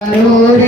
Gloria.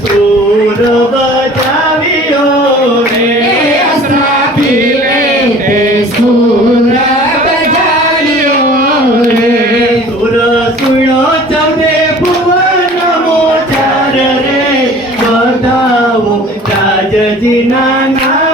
સૂર બજાવ્યો રે અસરાફીલે તે સૂર બજાવ્યો રે સૂર સુણો ચૌદે ભુવન મોચાર રે. બતાવો રાજજીના ના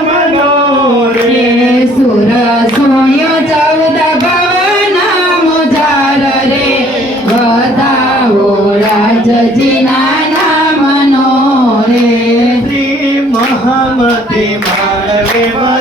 ભક્તિ માળવે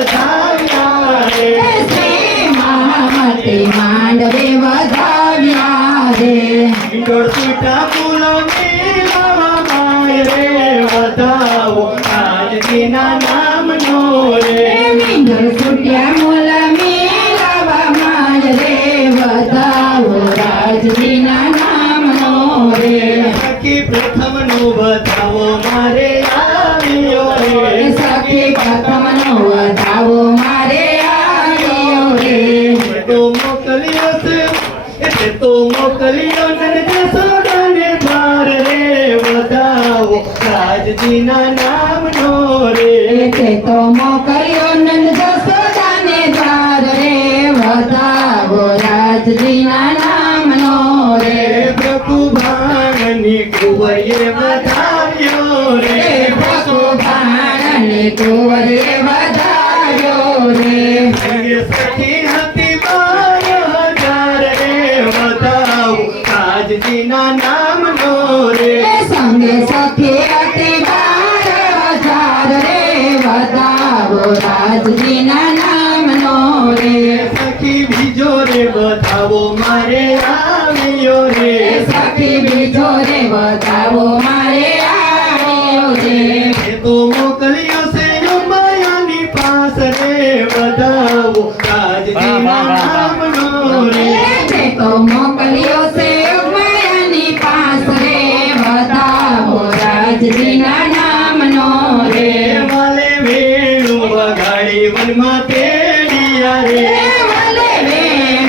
હરિના નામ નો રે એટલે તો મોકલ્યો નંદ જસોદાને દ્વાર રે વતાવો રાજજીના નામ નો રે પ્રભુ ભાણની કુવરે વધાર્યો રે પ્રભુ ભાણની કુવરે વધાર્યો રે સખી રાજજીના નામનો રે સખી બીજો રે બતાવો મારે આવ્યો રે સખી બીજો રે બતાવો મારે આવ્યો રે તો મોકલ્યો છે માયાની પાસ રે બતાવો રાજજીના નામનો રે તો મોકલ્યો કાળી વનમાં તેડિયા રે વાલે રે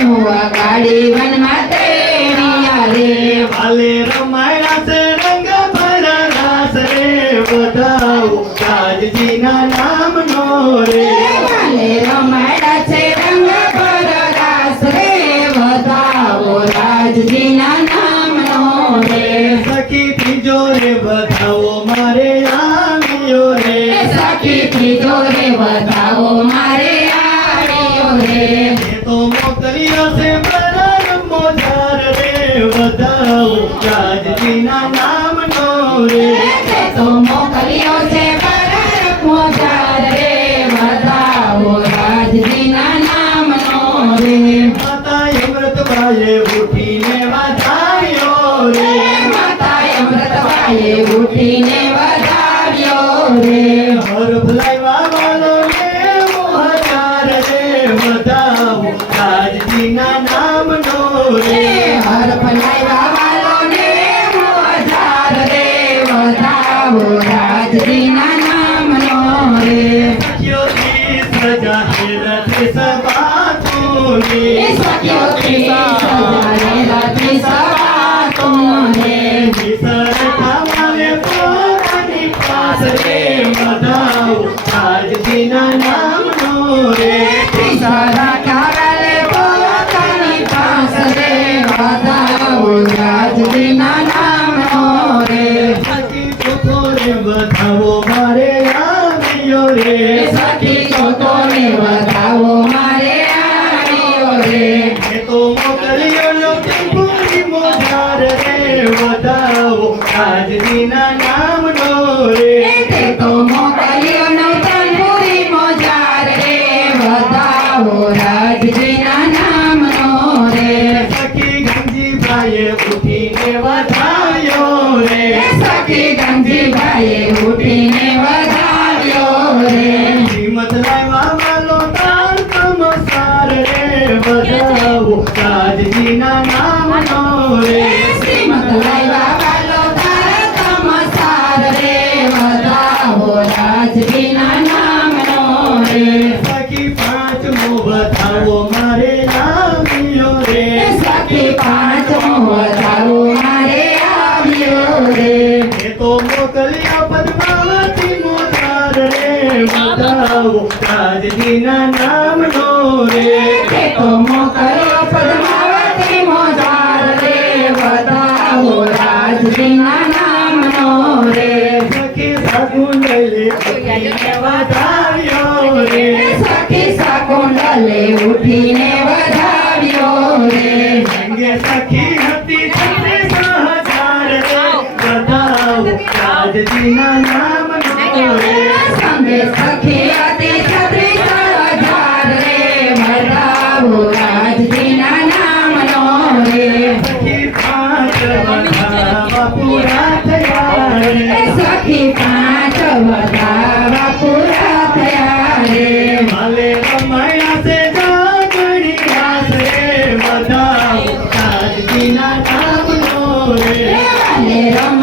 હુઆ કાળી વનમાં તેડિયા રે વાલે Esa que बताओ आज दीना नाम डोरे तो मोकलियो नो तंबूरी मोजार रे। बताओ राज दीना नाम डोरे सखी गंजी भाई उठी ने बतायो रे सखी गंजी भाई उठी ने बतायो रे। हिम्मत लाय मामा लो तार तुम सार रे बताओ आज दीना नाम રાજજીના નામનો રે સખી સગુંડલે ઉઠીને વધાવ્યો રે સખી શકુંડલે ઉઠીને વધાવ્યો રે સંગે સખી હતી છત્રીસ હજાર રે વધાવો રાજજીના સખી પાંચ વધાવા પૂરા થયા રે. દેવાને રમાયા